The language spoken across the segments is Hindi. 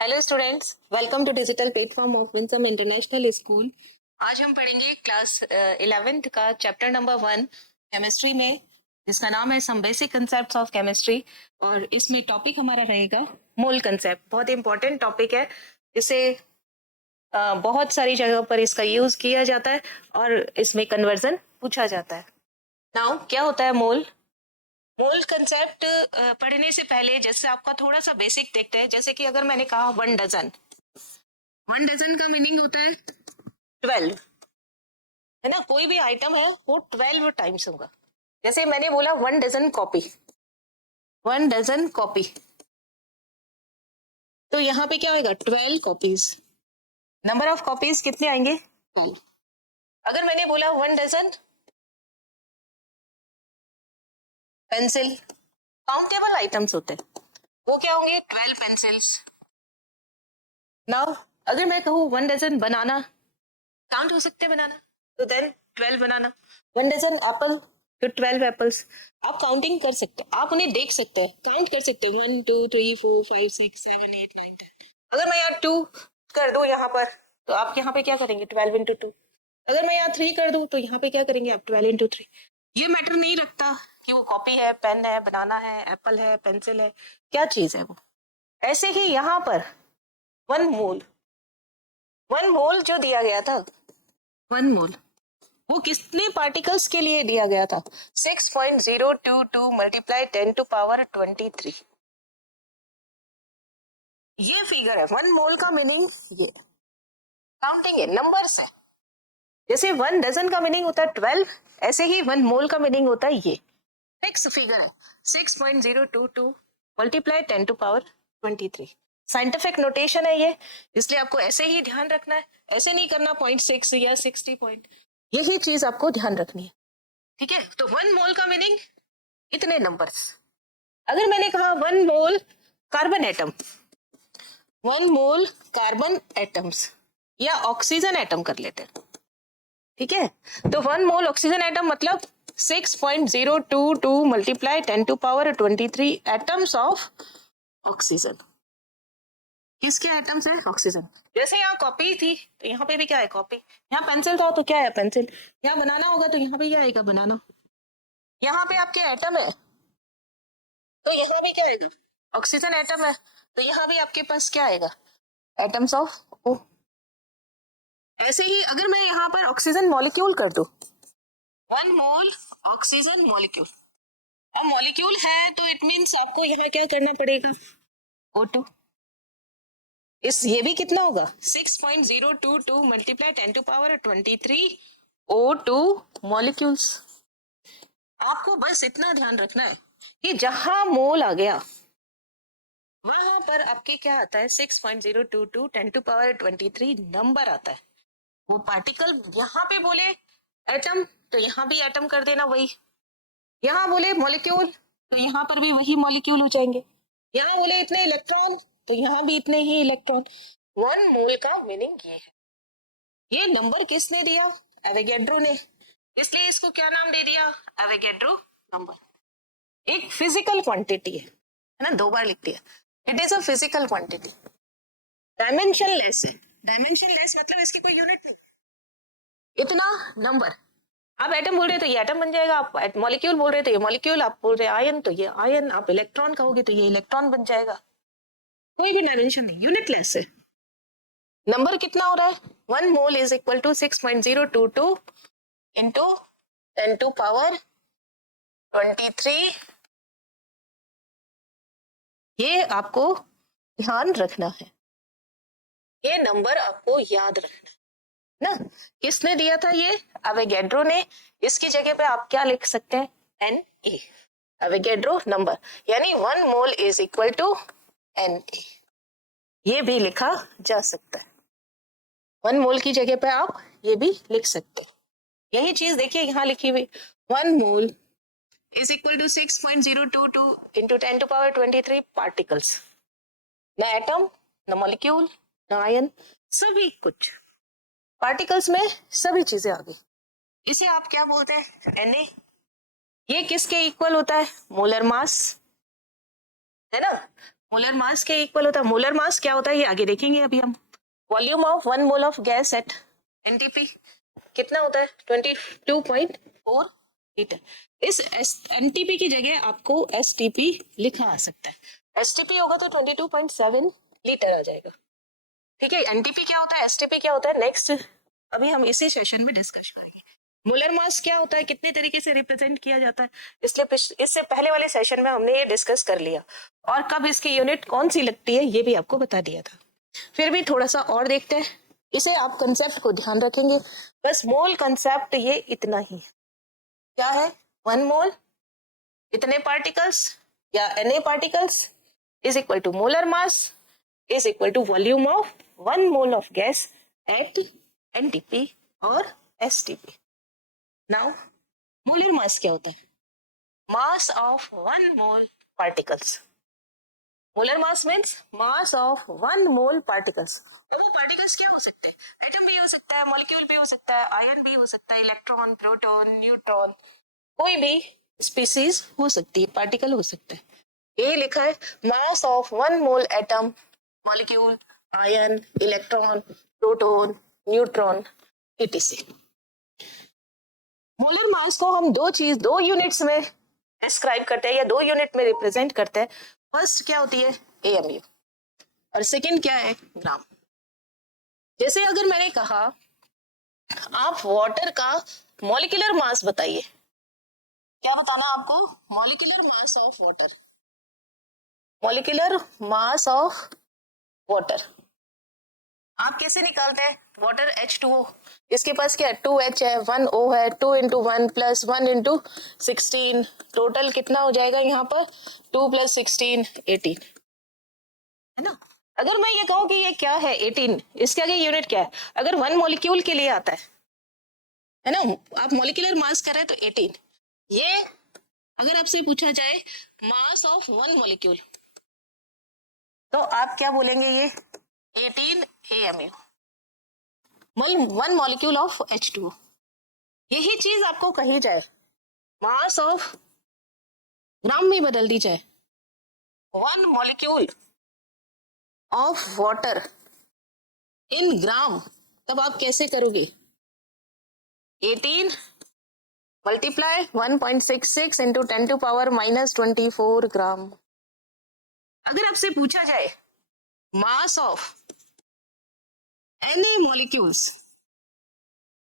Hello students, welcome to digital platform of Winsome International School. आज हम पढ़ेंगे क्लास 11th का चैप्टर नंबर 1 केमिस्ट्री में, जिसका नाम है some basic concepts of chemistry. और इसमें टॉपिक हमारा रहेगा मोल कंसेप्ट। बहुत इंपॉर्टेंट टॉपिक है, इसे बहुत सारी जगह पर इसका यूज किया जाता है और इसमें कन्वर्जन पूछा जाता है। नाउ क्या होता है मोल? मोल कंसेप्ट पढ़ने से पहले जैसे आपका थोड़ा सा बेसिक देखते हैं। जैसे कि अगर मैंने कहा 1 डजन, 1 डजन का मीनिंग होता है 12, है ना। कोई भी आइटम है वो 12 टाइम्स होगा। जैसे मैंने बोला 1 डजन कॉपी, 1 डजन कॉपी, तो यहाँ पे क्या होगा 12 कॉपीज। नंबर ऑफ कॉपीज कितने आएंगे 12। अगर मैंने बोला 1 डजन पेंसिल, काउंटेबल आइटम्स होते हैं, वो क्या होंगे 12 पेंसिल्स। नाउ अगर मैं कहूँ 1 डजन बनाना, काउंट हो सकते हैं बनाना, तो देन 12 बनाना। 1 डजन एप्पल, तो 12 एप्पल्स। आप काउंटिंग कर सकते हैं, आप उन्हें देख सकते हैं, काउंट कर सकते हैं 1 2 3 4 5 6 7 8 9 10। अगर मैं यहाँ 2 कर दूं यहाँ पर, तो आप यहाँ पे क्या करेंगे 12 इंटू 2। अगर मैं यहाँ 3 कर दूं तो यहाँ पे क्या करेंगे आप 12 इंटू 3। ये मैटर नहीं रखता कि वो कॉपी है, पेन है, बनाना है, एप्पल है, पेंसिल है, क्या चीज है वो। ऐसे ही यहाँ पर 1 मोल, 1 मोल जो दिया गया था, 1 मोल वो कितने पार्टिकल्स के लिए दिया गया था? 6.022 मल्टीप्लाई 10 टू पावर 23। ये फिगर है 1 मोल का मीनिंग। ये काउंटिंग है, नंबर्स है। जैसे 1 डजन का मीनिंग होता है 12, ऐसे ही 1 मोल का मीनिंग होता है ये फिक्स फिगर है 6.022 multiply 10 to power 23। Scientific notation है ये, इसलिए आपको ऐसे ही ध्यान रखना है, ऐसे नहीं करना 0.6 या 60 पॉइंट। यही चीज आपको ध्यान रखनी है, ठीक है। तो 1 मोल का मीनिंग इतने नंबर्स। अगर मैंने कहा 1 mole carbon atom, 1 mole carbon atoms या ऑक्सीजन एटम कर लेते हैं, ठीक है। तो 1 मोल ऑक्सीजन एटम मतलब 6.022 multiply 10 to power 23 atoms of oxygen. किसके एटम्स है? ऑक्सीजन। जैसे यहाँ कॉपी थी तो यहाँ पे भी क्या है कॉपी, यहाँ पेंसिल था तो क्या है पेंसिल, यहाँ बनाना होगा तो यहाँ पे क्या आएगा बनाना। यहाँ पे आपके एटम है तो यहाँ भी क्या आएगा ऑक्सीजन एटम है, तो यहाँ भी आपके पास क्या आएगा एटम्स ऑफ ओ। ऐसे ही अगर मैं यहाँ पर ऑक्सीजन मॉलिक्यूल कर दूं, 1 मोल ऑक्सीजन मॉलिक्यूल, अब मॉलिक्यूल है तो इट मीन्स आपको यहाँ क्या करना पड़ेगा O2। इस ये भी कितना होगा 6.022 multiply 10 to power 23 O2 molecules. आपको बस इतना ध्यान रखना है कि जहां मोल आ गया वहां पर आपके क्या आता है 6.022 10 टू पावर 23 नंबर आता है। वो पार्टिकल यहाँ पे बोले एटम तो यहाँ भी एटम कर देना वही, यहाँ बोले मॉलिक्यूल तो यहाँ पर भी वही मॉलिक्यूल हो जाएंगे, यहाँ बोले इतने इलेक्ट्रॉन तो यहाँ भी इतने ही इलेक्ट्रॉन। 1 मोल का मीनिंग ये है। ये नंबर किसने दिया? एवोगैड्रो ने, इसलिए इसको क्या नाम दे दिया एवोगैड्रो नंबर। एक फिजिकल क्वांटिटी है ना, 2 बार लिख दिया। It is a physical quantity, dimensionless है। डायमेंशनलेस मतलब इसकी कोई यूनिट नहीं, इतना नंबर। आप एटम बोल रहे तो ये एटम बन जाएगा, आप मॉलिक्यूल बोल रहे तो ये मॉलिक्यूल, आप बोल रहे आयन तो ये आयन, आप इलेक्ट्रॉन कहोगे तो ये इलेक्ट्रॉन बन जाएगा। कोई भी डायमेंशन नहीं, यूनिटलेस है। नंबर कितना हो रहा है 1 mole is equal to 6.022 into 10 to power 23। ये आपको ध्यान रखना है, ये नंबर आपको याद रखना है ना। किसने दिया था ये? एवोगैड्रो ने। इसकी जगह पे आप क्या लिख सकते हैं Na, एवोगैड्रो नंबर, यानी 1 mole is equal to Na। ये भी लिखा जा सकता है, 1 मोल की जगह पे आप ये भी लिख सकते हैं। यही चीज देखिए यहाँ लिखी हुई 1 mole is equal to 6.022 into 10 to power 23 particles. न एटम, न मॉलिक्यूल, न आयन, सभी कुछ पार्टिकल्स में सभी चीजें आ गई। इसे आप क्या बोलते हैं Na। ये किसके इक्वल होता है? मोलर मास, है ना। मोलर मास के इक्वल होता है। मोलर मास क्या होता है ये आगे देखेंगे अभी हम। Volume of 1 mole of gas at NTP कितना होता है 22.4 लीटर। इस एनटीपी की जगह आपको एसटीपी लिखा आ सकता है। एसटीपी होगा तो 22.7 लीटर आ जाएगा। ठीक है, एनटीपी क्या होता है, एसटीपी क्या होता है, नेक्स्ट अभी हम इसी सेशन में डिस्कस करेंगे। मोलर मास क्या होता है, कितने तरीके से रिप्रेजेंट किया जाता है, इसलिए इससे पहले वाले सेशन में हमने ये डिस्कस कर लिया, और कब इसकी यूनिट कौन सी लगती है ये भी आपको बता दिया था। फिर भी थोड़ा सा और देखते हैं, इसे आप कंसेप्ट को ध्यान रखेंगे, बस मोल कंसेप्ट ये इतना ही है। क्या है, 1 मोल इतने पार्टिकल्स या Na particles is equal to molar mass is equal to volume of 1 mole of gas at NTP और एसटीपी। नाउ मोलर मास क्या होता है, mass of 1 mole particles. Molar mass means mass of 1 mole particles. और वो पार्टिकल्स क्या हो सकते हैं, एटम भी हो सकता है, मॉलिक्यूल भी हो सकता है, आयन भी हो सकता है, इलेक्ट्रॉन, प्रोटॉन, न्यूट्रॉन, कोई भी स्पीसीज हो सकती है, पार्टिकल हो सकता है। ये लिखा है mass of 1 mole atom, molecule, ion, electron, proton, neutron etc। Molar mass को हम दो यूनिट्स में डिस्क्राइब करते हैं या 2 यूनिट में रिप्रेजेंट करते हैं। फर्स्ट क्या होती है AMU और सेकंड क्या है ग्राम। जैसे अगर मैंने कहा आप वाटर का मॉलिक्यूलर मास बताइए, क्या बताना आपको, molecular mass of water, molecular mass of water. आप कैसे निकालते हैं, वाटर H2O, इसके पास क्या है 2H है, 1O है, 2 इंटू 1 प्लस 1 इंटू 16, टोटल कितना हो जाएगा यहाँ पर 2 प्लस 16 18, है ना। अगर मैं ये कहूँ कि ये क्या है 18, इसके आगे यूनिट क्या है, अगर 1 मॉलिक्यूल के लिए आता है ना, आप मॉलिक्यूलर मास कर रहे हैं तो 18। ये अगर आपसे पूछा जाए मास ऑफ 1 मॉलिक्यूल तो आप क्या बोलेंगे, ये 18 AMU, 1 मॉलिक्यूल ऑफ H2O। यही चीज आपको कही जाए मास ऑफ ग्राम में बदल दी जाए, 1 molecule of water in gram, तब आप कैसे करोगे, 18 multiply 1.66 into 10 to power minus 24 gram. अगर आपसे पूछा जाए mass of Na molecules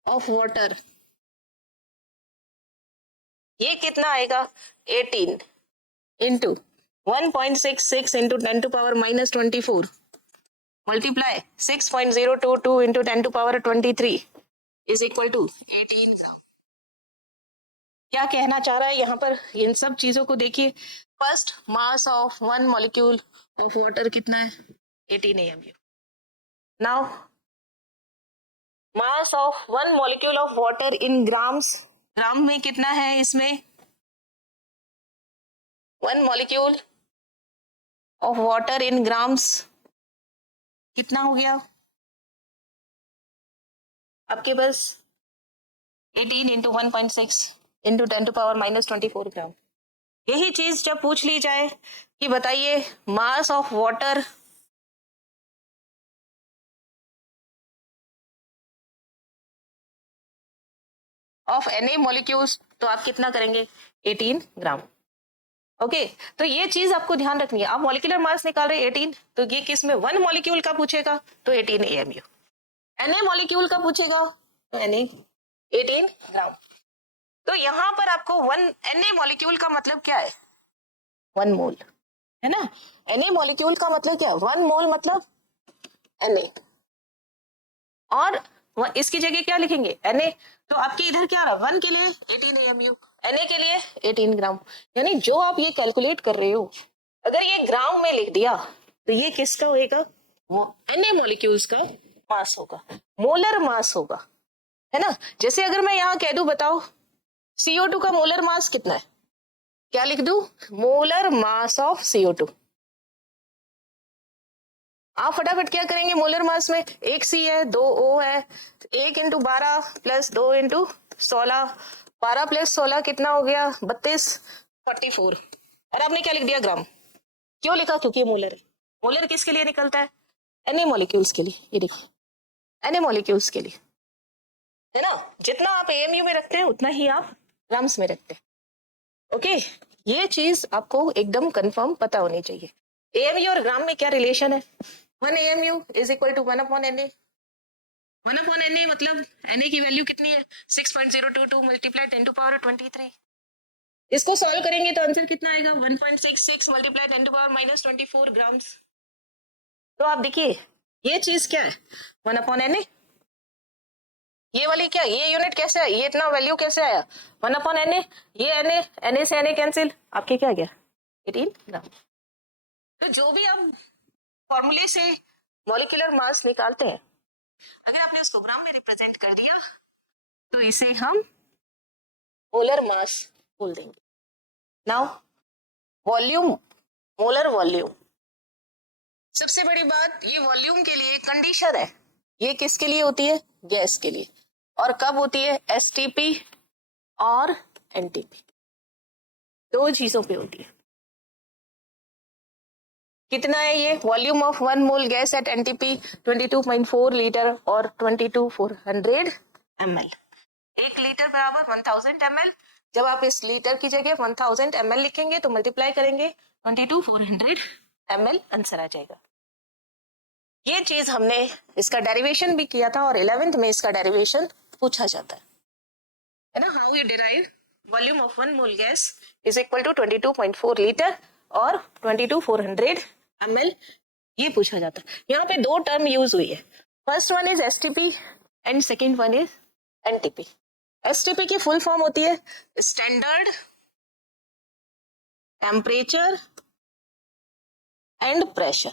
of water, ये कितना आएगा 18 into 1.66 into 10 to power minus 24 multiply 6.022 into 10 to power 23 is equal to 18 gram. क्या कहना चाह रहा है यहाँ पर, इन सब चीजों को देखिए। First mass of 1 molecule of water कितना है 18 AMU। Now mass of 1 molecule of water in grams, gram में कितना है, इसमें 1 molecule of water in grams कितना हो गया आपके पास 18 into 1.6 into 10 to power minus 24 gram. यही चीज जब पूछ ली जाए कि बताइए mass of water of Na molecules, तो आप कितना करेंगे 18 ग्राम। ओके तो ये चीज आपको ध्यान रखनी है, आप मॉलिक्यूलर मास निकाल रहे 18, तो ये किस में 1 मॉलिक्यूल का पूछेगा तो 18 AMU, Na मॉलिक्यूल का पूछेगा तो Na 18 ग्राम। तो यहाँ पर आपको 1 Na मॉलिक्यूल का मतलब क्या है 1 मोल, है ना। Na मॉलिक्यूल का मतलब क्या है 1 मोल मतलब Na, और इसकी जगह क्या लिखेंगे Na, तो आपके इधर क्या रहा 1 के लिए 18 AMU, Na के लिए 18 ग्राम। यानी जो आप ये कैलकुलेट कर रहे हो अगर ये ग्राम में लिख दिया तो ये किसका होएगा, वो Na मॉलिक्यूल्स का मास होगा, मोलर मास होगा, है ना। जैसे अगर मैं यहाँ कह दूं बताओ CO2 का मोलर मास कितना है, क्या लिख दूं, मोलर मास ऑफ CO2। आप फटाफट क्या करेंगे, मोलर मास में 1 C है, 2 O है, 1 इंटू 12 प्लस 2 इंटू 16, 12 प्लस 16 कितना हो गया 32, 44, और आपने क्या लिख दिया ग्राम। क्यों लिखा? क्योंकि ये मोलर है। मोलर किसके लिए निकलता है? Na मॉलिक्यूल्स के लिए। ये देखो, Na मॉलिक्यूल्स के लिए, है ना। जितना आप AMU में रखते हैं उतना ही आप ग्राम्स में रखते हैं। ओके, ये चीज आपको एकदम कंफर्म पता होनी चाहिए। AMU और ग्राम में क्या रिलेशन है? 1 AMU is equal to 1 upon Na। 1 upon Na मतलब Na की वैल्यू कितनी है? 6.022 मल्टीप्लाई 10 टू पावर 23। इसको सॉल्व करेंगे तो आंसर कितना आएगा? 1.66 multiply 10 to power minus 24 grams. तो आप देखिए ये चीज क्या है? 1 अपॉन Na। ये वाली क्या, ये यूनिट कैसे आया? ये इतना वैल्यू कैसे आया? 1 अपॉन Na। ये Na से Na कैंसिल, आपके क्या गया? 18 ग्राम। तो जो भी आप फॉर्मूले से मॉलिक्यूलर मास निकालते हैं, अगर आपने उसको ग्राम में रिप्रेजेंट कर दिया तो इसे हम मोलर मास बोल देंगे। Now volume, molar volume. सबसे बड़ी बात, ये वॉल्यूम के लिए कंडीशन है। ये किसके लिए होती है? गैस के लिए। और कब होती है? STP और NTP, दो चीजों पे होती है। कितना है ये? Volume of 1 mole gas at NTP 22.4 litre और 22,400 ml। 1 लीटर बराबर 1000 ml। जब आप इस लीटर की जगह 1000 ml लिखेंगे तो मल्टीप्लाई करेंगे 22,400 ml, आंसर आ जाएगा। ये चीज हमने इसका डेरिवेशन भी किया था और 11th में इसका डेरिवेशन पूछा जाता है ना। How you derive volume of 1 mole gas is equal to 22.4 litre और 22,400 ml, ये पूछा जाता है। यहाँ पे दो टर्म यूज हुई है। First one is STP and second one is NTP। STP की फुल फॉर्म होती है स्टैंडर्ड टेम्परेचर एंड प्रेशर।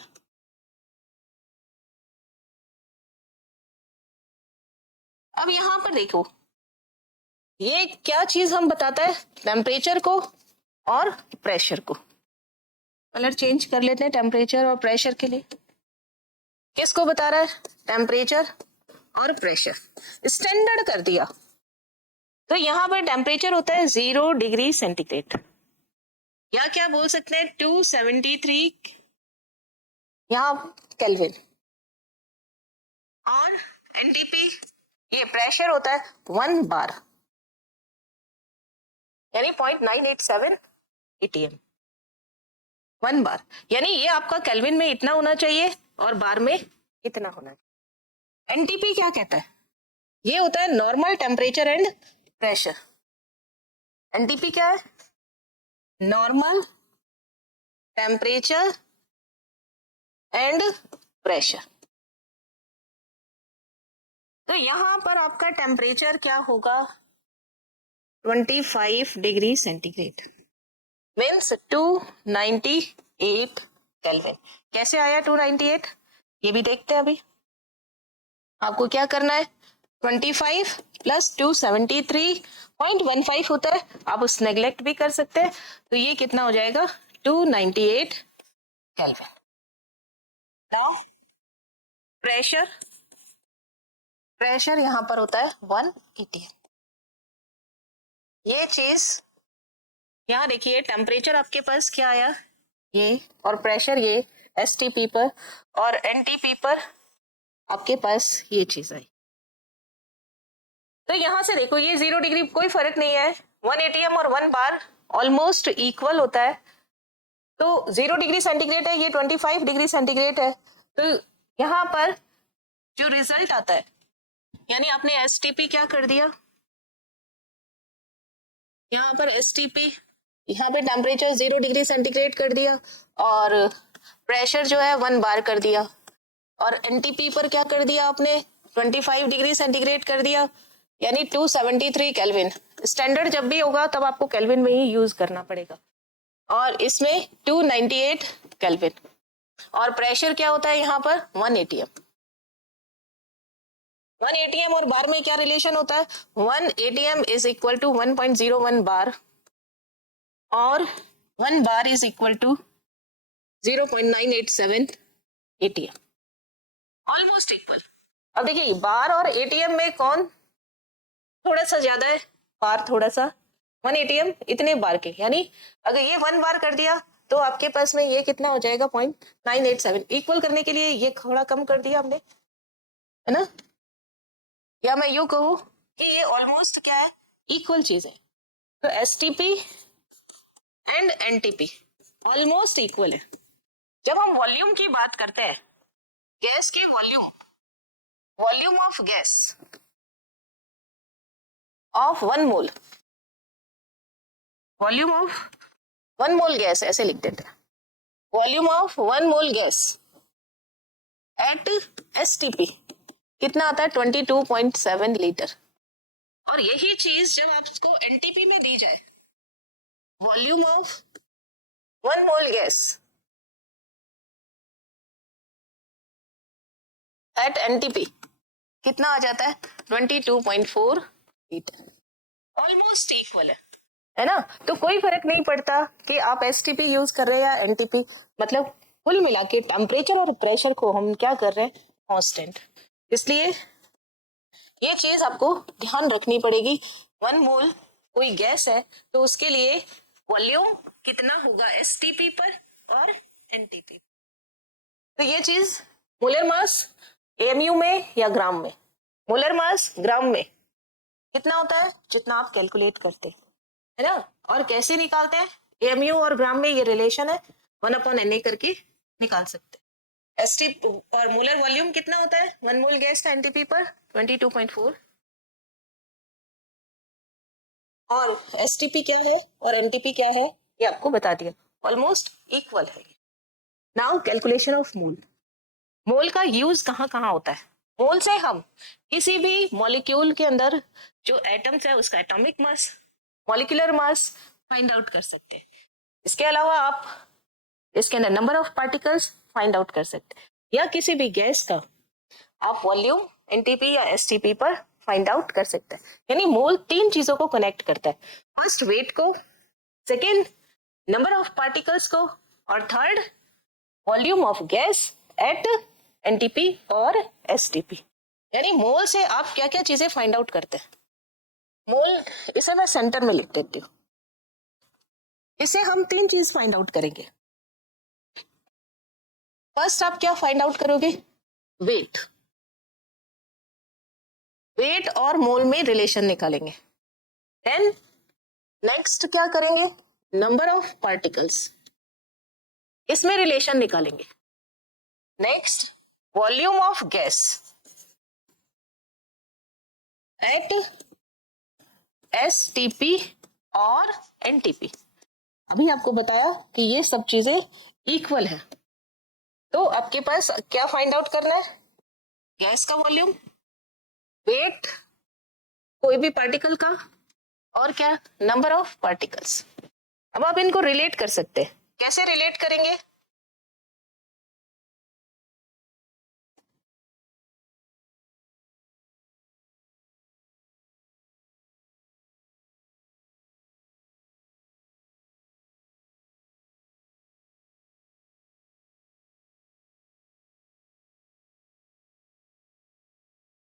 अब यहां पर देखो, ये क्या चीज हम बताता है? टेम्परेचर को और प्रेशर को। कलर चेंज कर लेते हैं टेम्परेचर और प्रेशर के लिए। किसको बता रहा है? टेम्परेचर और प्रेशर। स्टैंडर्ड कर दिया तो यहां पर टेम्परेचर होता है 0 डिग्री सेंटीग्रेड, या क्या बोल सकते हैं 273 यहां केल्विन। और NTP, ये प्रेशर होता है 1 बार, यानी 0.987 ATM 1 बार। यानी ये आपका केल्विन में इतना होना चाहिए और बार में इतना होना चाहिए। NTP क्या कहता है? ये होता है normal temperature and pressure. NTP क्या है? Normal temperature and pressure. तो यहां पर आपका टेम्परेचर क्या होगा? 25 डिग्री सेंटीग्रेड मीन्स 298 केल्विन। कैसे आया 298? ये भी देखते हैं अभी। आपको क्या करना है? 25 प्लस 273.15 होता है, आप उस नेग्लेक्ट भी कर सकते हैं। तो ये कितना हो जाएगा? 298 केल्विन। नाउ प्रेशर, प्रेशर यहां पर होता है 180। ये चीज यहां देखिए, टेम्परेचर आपके पास क्या आया? ये, और प्रेशर ये STP पर, और NTP पर आपके पास ये चीज आई। तो यहां से देखो, ये 0 डिग्री कोई फर्क नहीं है। 1 ATM और 1 बार ऑलमोस्ट इक्वल होता है। तो 0 डिग्री सेंटीग्रेड है, ये 25 डिग्री सेंटीग्रेड है। तो यहां पर जो रिजल्ट आता है, यानी आपने STP क्या कर दिया? यहाँ पर STP, यहाँ पे टेम्परेचर 0 डिग्री सेंटीग्रेड कर दिया और प्रेशर जो है 1 बार कर दिया, और NTP पर क्या कर दिया आपने? 25 डिग्री सेंटीग्रेड कर दिया, यानी 273 केल्विन। स्टैंडर्ड जब भी होगा तब आपको केल्विन में ही यूज करना पड़ेगा, और इसमें 298 केल्विन। और प्रेशर क्या होता है यहाँ पर? 1 ATM। 1 ATM और बार में क्या रिलेशन होता है? 1 ATM is equal to 1.01 bar और 1 bar is equal to 0.987 ATM, almost equal. अब देखिए, बार और ATM में कौन थोड़ा सा ज्यादा है? बार थोड़ा सा। 1 ATM इतने बार के, यानी अगर ये 1 बार कर दिया तो आपके पास में ये कितना हो जाएगा 0.987। इक्वल करने के लिए ये थोड़ा कम कर दिया हमने, है ना, या मैं यूं कहूं कि ये ऑलमोस्ट क्या है, इक्वल चीज है। तो STP and NTP almost equal है। जब हम वॉल्यूम की बात करते हैं, गैस की volume, volume of gas off 1 mole, volume of 1 mole gas ऐसे लिख देते हैं, volume of 1 mole gas at STP कितना आता है 22.7 लीटर। और यही चीज जब आपको एनटीपी में दी जाए, volume of 1 mole gas at NTP कितना आ जाता है 22.4 लीटर। ऑलमोस्ट इक्वल है ना। तो कोई फर्क नहीं पड़ता कि आप एसटीपी यूज कर रहे हैं या एनटीपी, मतलब कुल मिला के टेम्परेचर और प्रेशर को हम क्या कर रहे हैं, कांस्टेंट। इसलिए ये चीज आपको ध्यान रखनी पड़ेगी। 1 मोल कोई गैस है तो उसके लिए वॉल्यूम कितना होगा एसटीपी पर और एनटीपी। तो ये चीज मोलर मास एमयू में या ग्राम में, मोलर मास ग्राम में कितना होता है जितना आप कैलकुलेट करते हैं, है ना। और कैसे निकालते हैं, एमयू और ग्राम में ये रिलेशन है, 1/Na करके निकाल सकते हैं। एसटी और मोलर वॉल्यूम कितना होता है 1 मोल गैस का एनटीपी पर 22.4, और एसटीपी क्या है और एनटीपी क्या है ये आपको बता दिया, ऑलमोस्ट इक्वल है। Now calculation of mole. Mole का यूज कहाँ कहाँ होता है। मोल से हम किसी भी मॉलिक्यूल के अंदर जो एटम्स है उसका atomic mass, molecular mass find out कर सकते हैं। इसके अलावा आप इसके अंदर number of particles find out कर सकते हैं, या किसी भी गैस का आप वॉल्यूम एनटीपी या एसटीपी पर फाइंड आउट कर सकते हैं। यानी मोल 3 चीजों को कनेक्ट करता है, फर्स्ट वेट को, सेकेंड नंबर ऑफ पार्टिकल्स को, और third volume of gas at NTP और एसटीपी। यानी मोल से आप क्या क्या चीजें फाइंड आउट करते हैं। मोल, इसे मैं सेंटर में लिख देती हूँ, इसे हम 3 चीज फाइंड आउट करेंगे। फर्स्ट आप क्या फाइंड आउट करोगे, वेट, वेट और मोल में रिलेशन निकालेंगे। देन नेक्स्ट क्या करेंगे, नंबर ऑफ पार्टिकल्स, इसमें रिलेशन निकालेंगे। Next volume of gas at STP और एनटीपी। अभी आपको बताया कि ये सब चीजें इक्वल है, तो आपके पास क्या फाइंड आउट करना है, गैस का वॉल्यूम, वेट कोई भी पार्टिकल का, और क्या नंबर ऑफ पार्टिकल्स। अब आप इनको रिलेट कर सकते हैं, कैसे रिलेट करेंगे,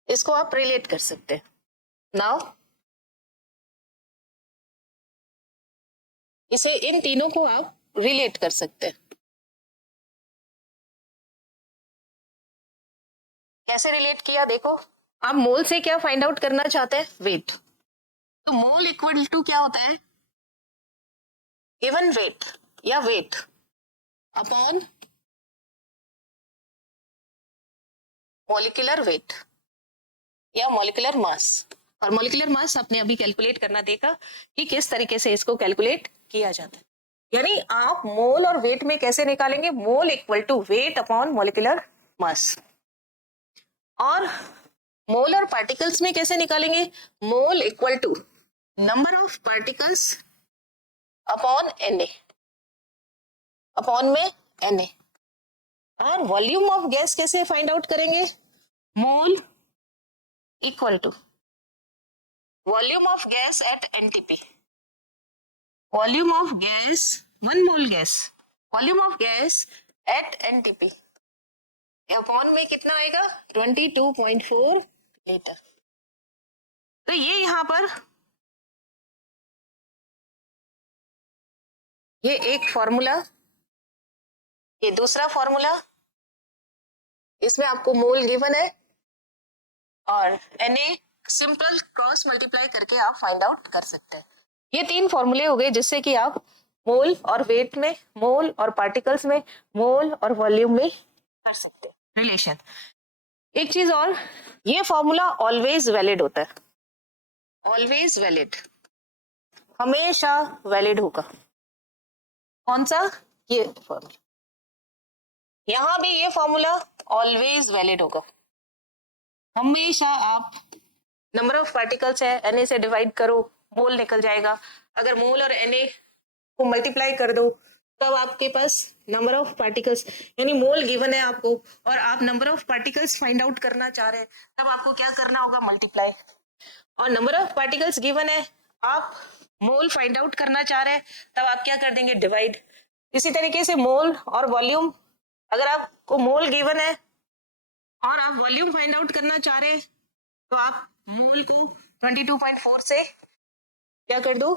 इसको आप रिलेट कर सकते हैं। नाउ इसे, इन तीनों को आप रिलेट कर सकते हैं। कैसे रिलेट किया देखो, आप मोल से क्या फाइंड आउट करना चाहते हैं, वेट। तो मोल इक्वल टू क्या होता है, गिवन वेट या वेट अपॉन मॉलिक्यूलर वेट या मॉलिक्यूलर मास। और मॉलिक्यूलर मास आपने अभी कैलकुलेट करना देखा कि किस तरीके से इसको कैलकुलेट किया जाता है। यानी आप मोल और वेट में कैसे निकालेंगे, mole equal to weight upon molecular mass. और मोल और पार्टिकल्स में कैसे निकालेंगे, mole equal to number of particles upon Na, upon में Na। और वॉल्यूम ऑफ गैस कैसे फाइंड आउट करेंगे, mole equal to volume of gas at NTP, volume of gas 1 mole gas, volume of gas at NTP upon में कितना आएगा 22.4 लीटर। तो ये यहां पर ये एक फॉर्मूला ये दूसरा फॉर्मूला, इसमें आपको मोल गिवन है और Na सिंपल क्रॉस मल्टीप्लाई करके आप फाइंड आउट कर सकते हैं। ये 3 फॉर्मूले हो गए जिससे कि आप मोल और वेट में, मोल और पार्टिकल्स में, मोल और वॉल्यूम में कर सकते हैं रिलेशन। एक चीज और, ये फॉर्मूला ऑलवेज वैलिड होता है, ऑलवेज वैलिड, हमेशा वैलिड होगा। कौन सा? ये फॉर्मूला, यहां भी ये फॉर्मूला ऑलवेज वैलिड होगा। हमेशा आप नंबर ऑफ पार्टिकल्स है, Na से डिवाइड करो, मोल निकल जाएगा। अगर मोल और Na को मल्टीप्लाई कर दो तब आपके पास नंबर ऑफ पार्टिकल्स, यानी मोल गिवन है आपको और आप number of particles find out करना चाह रहे हैं, तब आपको क्या करना होगा? मल्टीप्लाई। और नंबर ऑफ पार्टिकल्स गिवन है, आप मोल फाइंड आउट करना चाह रहे हैं, तब आप क्या कर देंगे? डिवाइड। इसी तरीके से मोल और वॉल्यूम, अगर आपको मोल गिवन है और आप वॉल्यूम फाइंड आउट करना चाह रहे हैं तो आप मोल को 22.4 से क्या कर दो?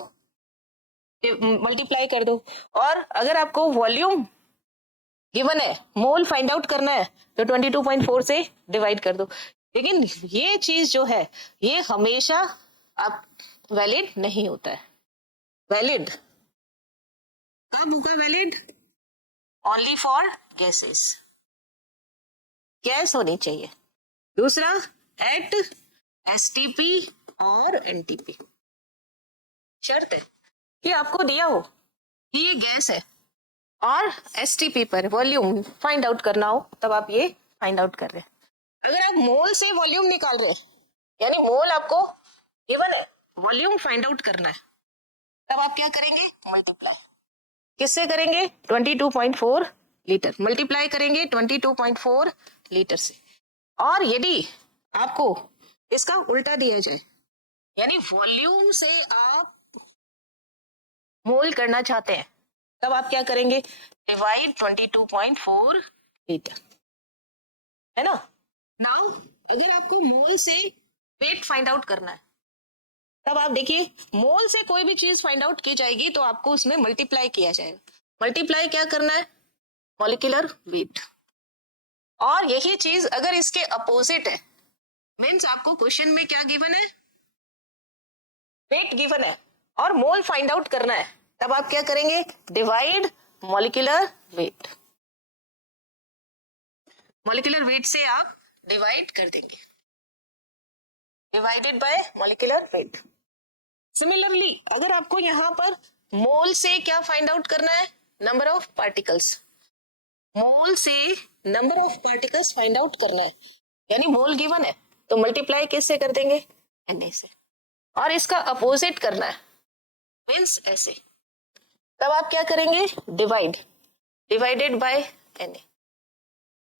मल्टीप्लाई कर दो। और अगर आपको वॉल्यूम गिवन है, मोल फाइंड आउट करना है, तो 22.4 से डिवाइड कर दो। लेकिन ये चीज जो है ये हमेशा आप वैलिड नहीं होता है। वैलिड कब होगा? Valid only for gases, gas होनी चाहिए। दूसरा, एट एसटीपी और एनटीपी। शर्त है कि आपको दिया हो कि ये गैस है और एसटीपी पर वॉल्यूम फाइंड आउट करना हो, तब आप ये फाइंड आउट कर रहे हैं। अगर आप मोल से वॉल्यूम निकाल रहे हैं, यानी मोल आपको गिवन है, वॉल्यूम फाइंड आउट करना है, तब आप क्या करेंगे? मल्टीप्लाई। किससे करेंगे? 22.4 लीटर मल्टीप्लाई करेंगे 22.4 लीटर से। और यदि आपको इसका उल्टा दिया जाए, यानी वॉल्यूम से आप मोल करना चाहते हैं, तब आप क्या करेंगे? डिवाइड 22.4 लीटर, है ना। नाउ अगर आपको मोल से वेट फाइंड आउट करना है, तब आप देखिए, मोल से कोई भी चीज फाइंड आउट की जाएगी तो आपको उसमें मल्टीप्लाई किया जाएगा। मल्टीप्लाई क्या करना है? Molecular weight. और यही चीज अगर इसके अपोजिट है, मीन्स आपको क्वेश्चन में क्या गिवन है? वेट गिवन है और मोल फाइंड आउट करना है, तब आप क्या करेंगे? Divide molecular weight. Molecular weight से आप डिवाइड कर देंगे, divided by molecular weight. Similarly अगर आपको यहां पर मोल से क्या फाइंड आउट करना है? Number of particles. मोल से number of particles find out करना है, यानी मोल गिवन है तो मल्टीप्लाई किससे कर देंगे? Na से। और इसका अपोजिट करना है, मीन्स ऐसे, तब आप क्या करेंगे? Divide, divided by Na।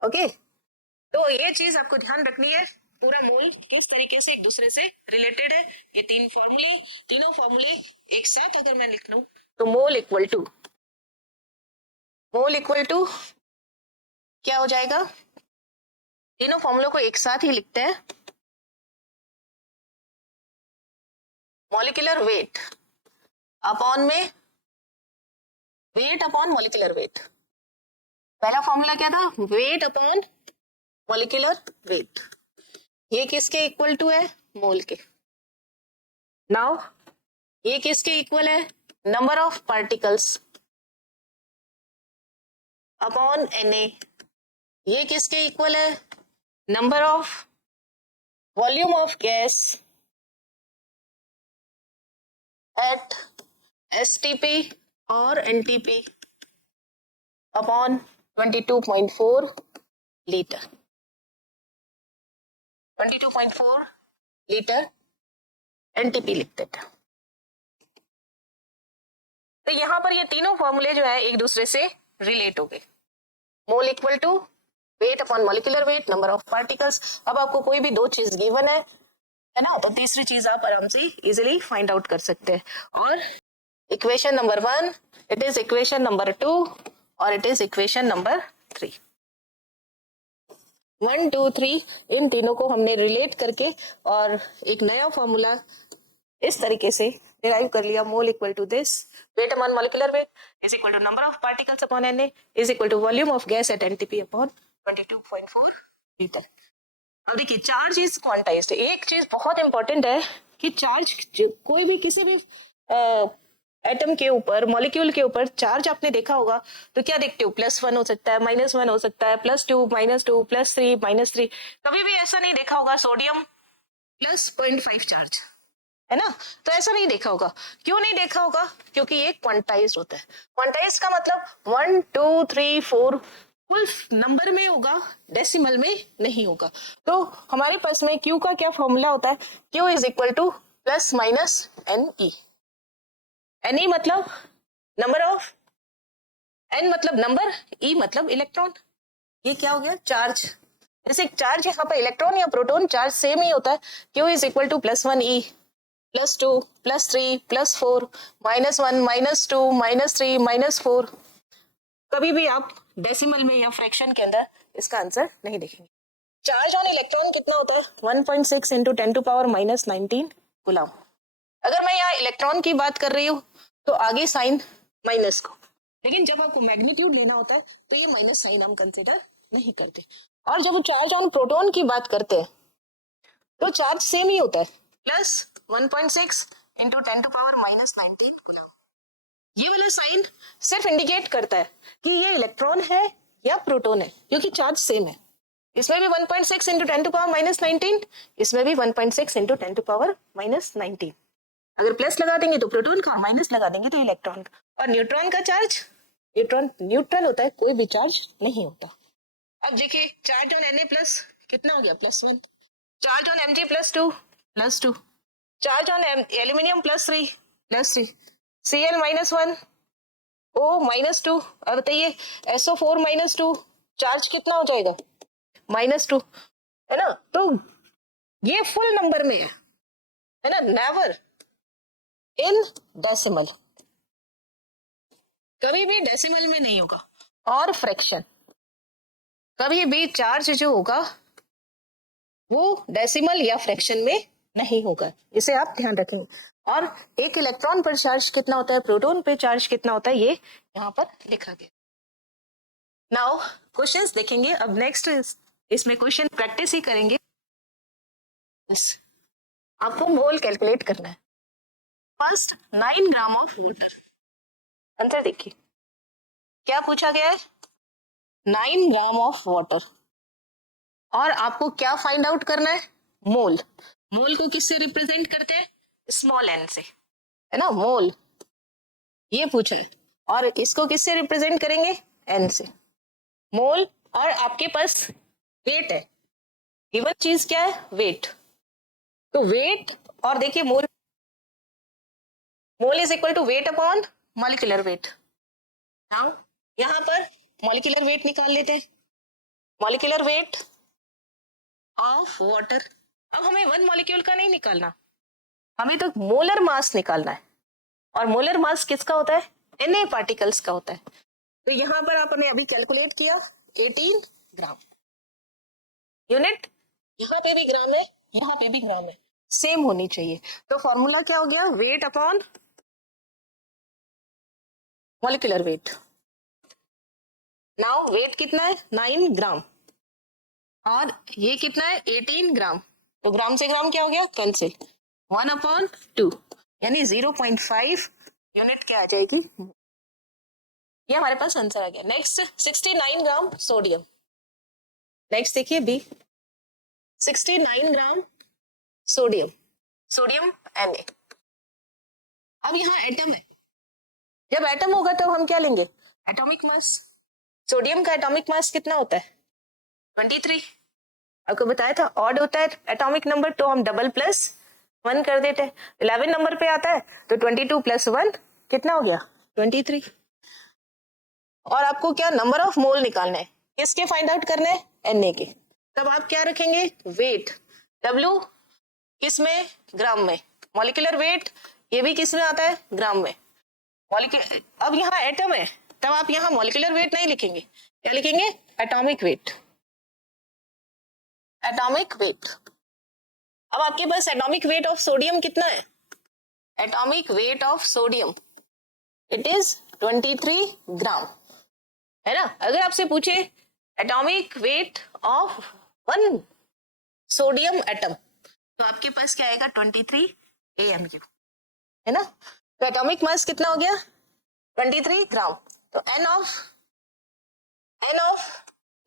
Okay, तो ये चीज आपको ध्यान रखनी है, पूरा मोल किस तरीके से एक दूसरे से रिलेटेड है। ये तीनों फॉर्मूले एक साथ अगर मैं लिख लूं तो मोल इक्वल टू क्या हो जाएगा? तीनों फॉर्मूलों को एक साथ ही लिखते हैं, मॉलिक्यूलर वेट अपॉन में वेट अपॉन मॉलिक्यूलर वेट। पहला फॉर्मूला क्या था? Wait upon molecular wait. ये किसके इक्वल टू है? मोल के। नाउ ये किसके इक्वल है? Number of particles upon Na। ये किसके इक्वल है? Number of volume of gas at STP और NTP upon 22.4 litre. 22.4 litre NTP लिखते थे। तो यहां पर ये तीनों फॉर्मूले जो है एक दूसरे से रिलेट हो गए। Mole equal to weight upon molecular weight, number of particles. अब आपको कोई भी दो चीज गिवन है ना, तो तीसरी चीज आप आराम से इजीली फाइंड आउट कर सकते हैं। और equation number 1, it is equation number 2 और इट इज इक्वेशन नंबर 3। 1, 2, 3 इन तीनों को हमने रिलेट करके और एक नया फॉर्मूला इस तरीके से डिराइव कर लिया, mole equal to this, weight upon molecular weight is equal to number of particles upon Na is equal to volume of gas at NTP upon 22.4 litre. अब देखिए चार्ज इज क्वांटाइज्ड। एक चीज बहुत इंपॉर्टेंट है कि चार्ज कोई भी किसी भी एटम के ऊपर, मॉलिक्यूल के ऊपर चार्ज आपने देखा होगा तो क्या देखते हो, +1 हो सकता है, -1 हो सकता है, +2, -2, +3, -3। कभी भी ऐसा नहीं देखा होगा सोडियम +0.5 चार्ज, है ना। तो ऐसा नहीं देखा होगा। क्यों नहीं देखा होगा? क्योंकि ये क्वांटाइज्ड होता है। क्वांटाइज्ड का मतलब 1 2 3 4 फुल नंबर में होगा, डेसिमल में नहीं होगा। तो हमारे पास में Q का क्या फॉर्मूला होता है? Q is equal to ±NE। Ne मतलब नंबर ऑफ, N मतलब नंबर, E मतलब इलेक्ट्रॉन। ये क्या हो गया? चार्ज। जैसे चार्ज यहाँ पर इलेक्ट्रॉन या प्रोटॉन चार्ज सेम ही होता है। Q is equal to +1E, +2, +3, +4, -1, -2, -3, -4। कभी भी आप डेसिमल में या फ्रैक्शन के अंदर इसका आंसर नहीं देखेंगे। चार्ज ऑन इलेक्ट्रॉन कितना होता है? 1.6 × 10⁻⁻19 कूलम। अगर मैं यहाँ इलेक्ट्रॉन की बात कर रही हूँ तो आगे साइन माइनस को, लेकिन जब आपको मैग्नीट्यूड लेना होता है तो ये माइनस साइन हम कंसिडर नहीं करते। और जब चार्ज ऑन प्रोटॉन की बात करते हैं तो चार्ज सेम ही होता है, +1.6 × 10⁻⁻19 कूलम। ये वाला साइन सिर्फ इंडिकेट करता है कि ये इलेक्ट्रॉन है या प्रोटॉन है, क्योंकि चार्ज सेम है। इसमें भी 1.6 × 10⁻⁻19, इसमें भी 1.6 × 10⁻⁻19। अगर प्लस लगा देंगे तो प्रोटॉन का, माइनस लगा देंगे तो इलेक्ट्रॉन का। और न्यूट्रॉन का चार्ज, न्यूट्रॉन न्यूट्रल होता है, कोई भी चार्ज नहीं होता। अब देखिए चार्ज ऑन Na प्लस कितना हो गया? +1। Charge on Mg +2, +2। Charge on aluminium +3, +3। Cl -1, O -2। अब बताइए SO4 -2, चार्ज कितना हो जाएगा? -2, है ना। तो ये फुल नंबर में है ना, नेवर इन डेसिमल, कभी भी डेसिमल में नहीं होगा। और फ्रैक्शन, कभी भी चार्ज जो होगा वो डेसिमल या फ्रैक्शन में नहीं होगा, इसे आप ध्यान रखेंगे। और एक इलेक्ट्रॉन पर चार्ज कितना होता है, प्रोटॉन पे चार्ज कितना होता है, ये यहाँ पर लिखा गया। नाउ क्वेश्चंस देखेंगे। अब नेक्स्ट इसमें क्वेश्चन प्रैक्टिस ही करेंगे। बस आपको मोल कैलकुलेट करना है। First 9 gram of water. Answer देखिए क्या पूछा गया है, 9 ग्राम ऑफ वाटर। और आपको क्या फाइंड आउट करना है? मोल। मोल को किससे रिप्रेजेंट करते हैं? स्मॉल एन से, है ना, मोल। ये पूछा है। और इसको किससे रिप्रेजेंट करेंगे? एन से, मोल। और आपके पास वेट है, गिवन चीज क्या है? वेट। तो वेट, और देखिए mole, mole is equal to weight upon molecular weight. Now यहां पर मॉलिक्यूलर वेट निकाल लेते हैं। Molecular weight of water. अब हमें वन मॉलिक्यूल का नहीं निकालना, हमें तो मोलर मास निकालना है। और मोलर मास किसका होता है? Na पार्टिकल्स का होता है। तो यहां पर आपने अभी कैलकुलेट किया 18 ग्राम। यूनिट यहाँ पे भी ग्राम है, यहाँ पे भी ग्राम है, सेम होनी चाहिए। तो फॉर्मूला क्या हो गया? Weight upon molecular weight. Now weight कितना है? 9 ग्राम। और ये कितना है? 18 ग्राम। तो ग्राम से ग्राम क्या हो गया? कैंसिल। 1/2 यानी 0.5 यूनिट क्या आ जाएगी? ये हमारे पास आंसर आ गया। Next 69 gram sodium. नेक्स्ट देखिए B, 69 gram sodium, sodium Na। अब यहाँ एटम है, जब एटम होगा तो हम क्या लेंगे? Atomic mass. सोडियम का एटॉमिक मास कितना होता है? 23। आपको बताया था ऑड होता है एटॉमिक नंबर तो हम डबल +1 कर देते हैं। 11 नंबर पे आता है तो 22 + 1 कितना हो गया? 23। और आपको क्या नंबर ऑफ मोल निकालना है? किसके फाइंड आउट करने हैं? Na के। तब आप क्या रखेंगे? वेट। W किस में? ग्राम में। मॉलिक्यूलर वेट ये भी किस में आता है? ग्राम में। मॉलिक्यूलर, अब यहाँ एटम है तब आप यहाँ मॉलिक्यूलर वेट नहीं लिखेंगे, क्या लिखेंगे? Atomic weight. Atomic weight. अब आपके पास एटॉमिक वेट ऑफ सोडियम कितना है? Atomic weight of sodium, it is 23 ग्राम, है ना। अगर आपसे पूछे atomic weight of one sodium atom, तो आपके पास क्या आएगा 23 AMU, है ना। तो एटॉमिक मास कितना हो गया 23 ग्राम। तो N of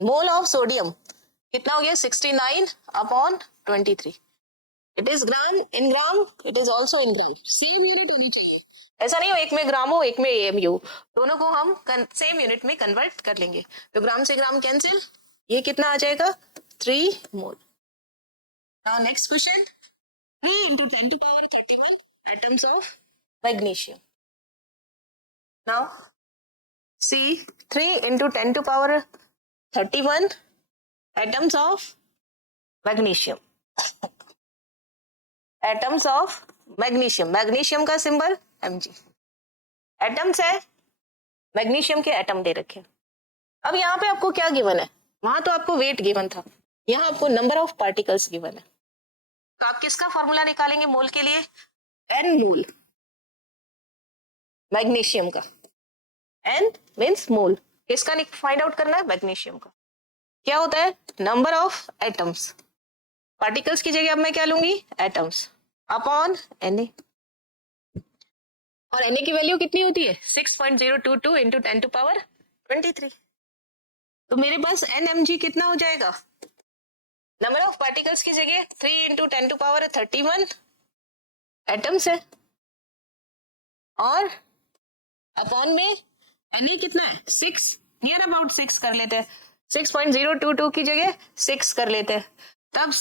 mole of sodium कितना हो गया 69/23। It is gram in gram, it is also in gram, same unit होनी चाहिए। ऐसा नहीं हो एक में ग्राम हो एक में AMU, दोनों को हम सेम यूनिट में कन्वर्ट कर लेंगे। तो ग्राम से ग्राम कैंसिल, ये कितना आ जाएगा 3 mole. Now next question, 3 into 10 to power 31 atoms of magnesium. Now see 3 into 10 to power 31 atoms of magnesium. Atoms of magnesium, magnesium का सिंबल Mg, एटम्स है मैग्नीशियम के एटम दे रखे। अब यहाँ पे आपको क्या गिवन है, वहां तो आपको वेट गिवन था, यहाँ आपको नंबर ऑफ पार्टिकल्स गिवन है। तो आप किसका फॉर्मूला निकालेंगे मोल के लिए, N मोल मैग्नीशियम का, N मीन्स मोल, किसका फाइंड आउट करना है मैग्नीशियम का। क्या होता है नंबर ऑफ एटम्स, पार्टिकल्स की जगह अब मैं क्या लूंगी एटम्स, अपॉन Na, और Na की वैल्यू कितनी होती है 6.022 इंटू 10 टू पावर 23। तो मेरे पास NMG कितना हो जाएगा, नंबर ऑफ पार्टिकल्स की जगह 3 इंटू 10 टू पावर 31 एटम्स है, और अपॉन में Na कितना है 6, नियर अबाउट 6 कर लेते हैं, 6.022 की जगह 6 कर लेते हैं, तब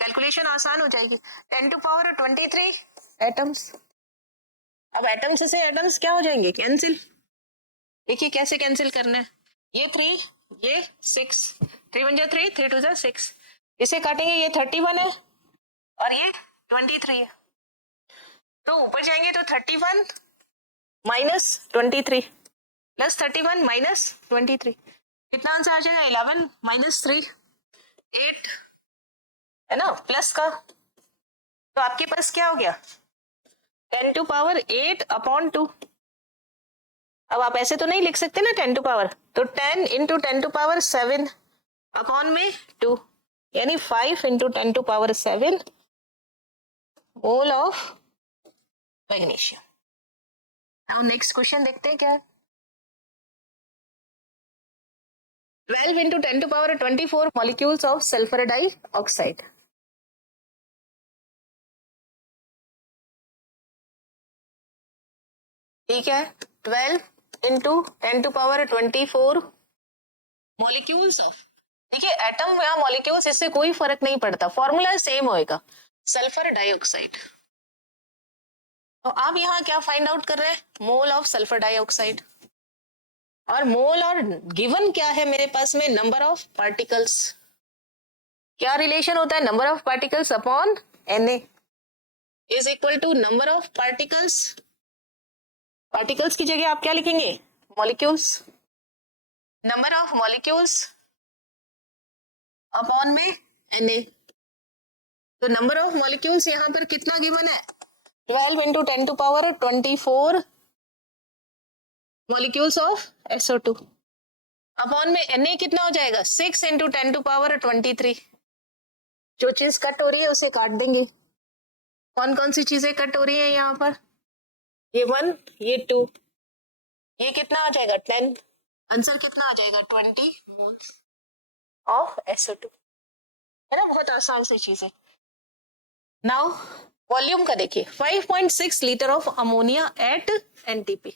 कैलकुलेशन आसान हो जाएगी। 10 टू पावर 23 एटम्स, अब एटम्स से एटम्स क्या हो जाएंगे कैंसिल, देखिए कैसे कैंसिल करना है, ये 3 ये 6, 3 1 3 3 2 6, इसे काटेंगे ये 31 है और ये 23 है, तो ऊपर जाएंगे तो 31 माइनस 23 प्लस 31 माइनस 23, कितना आंसर आ जाएगा 11 माइनस 3 8, है ना, प्लस का। तो आपके पास क्या हो गया 10 टू पावर 8 अपॉन 2। अब आप ऐसे तो नहीं लिख सकते ना 10 टू पावर, तो 10 इंटू 10 टू पावर 7 अपॉन में 2, यानी 5 into 10 to power 7 mole of magnesium. Now next question देखते हैं क्या है, 12 into 10 to power 24 molecules of sulphur dioxide. ठीक है, 12 into 10 to power 24 molecules of, देखिए एटम या मॉलिक्यूल्स इससे कोई फर्क नहीं पड़ता, फॉर्मूला सेम होएगा, सल्फर डाइऑक्साइड। तो आप यहाँ क्या फाइंड आउट कर रहे हैं मोल ऑफ सल्फर डाइऑक्साइड, और मोल और गिवन क्या है मेरे पास में नंबर ऑफ पार्टिकल्स, क्या रिलेशन होता है number of particles upon Na is equal to number of particles, particles की जगह आप क्या लिखेंगे molecules, number of molecules upon में Na। तो नंबर ऑफ मॉलिक्यूल्स यहाँ पर कितना गिवन है 12 into 10 to power 24 molecules of SO2 upon में Na कितना हो जाएगा 6 इंटू 10 टू पावर 23। जो चीज कट हो रही है उसे काट देंगे, कौन कौन सी चीजें कट हो रही है यहाँ पर, ये 1 ये 2, ये कितना आ जाएगा 10, आंसर कितना आ जाएगा 20 मोल्स ऑफ SO2, है ना, बहुत आसान सी चीज है। नाउ वॉल्यूम का देखिए 5.6 litre of ammonia at NTP,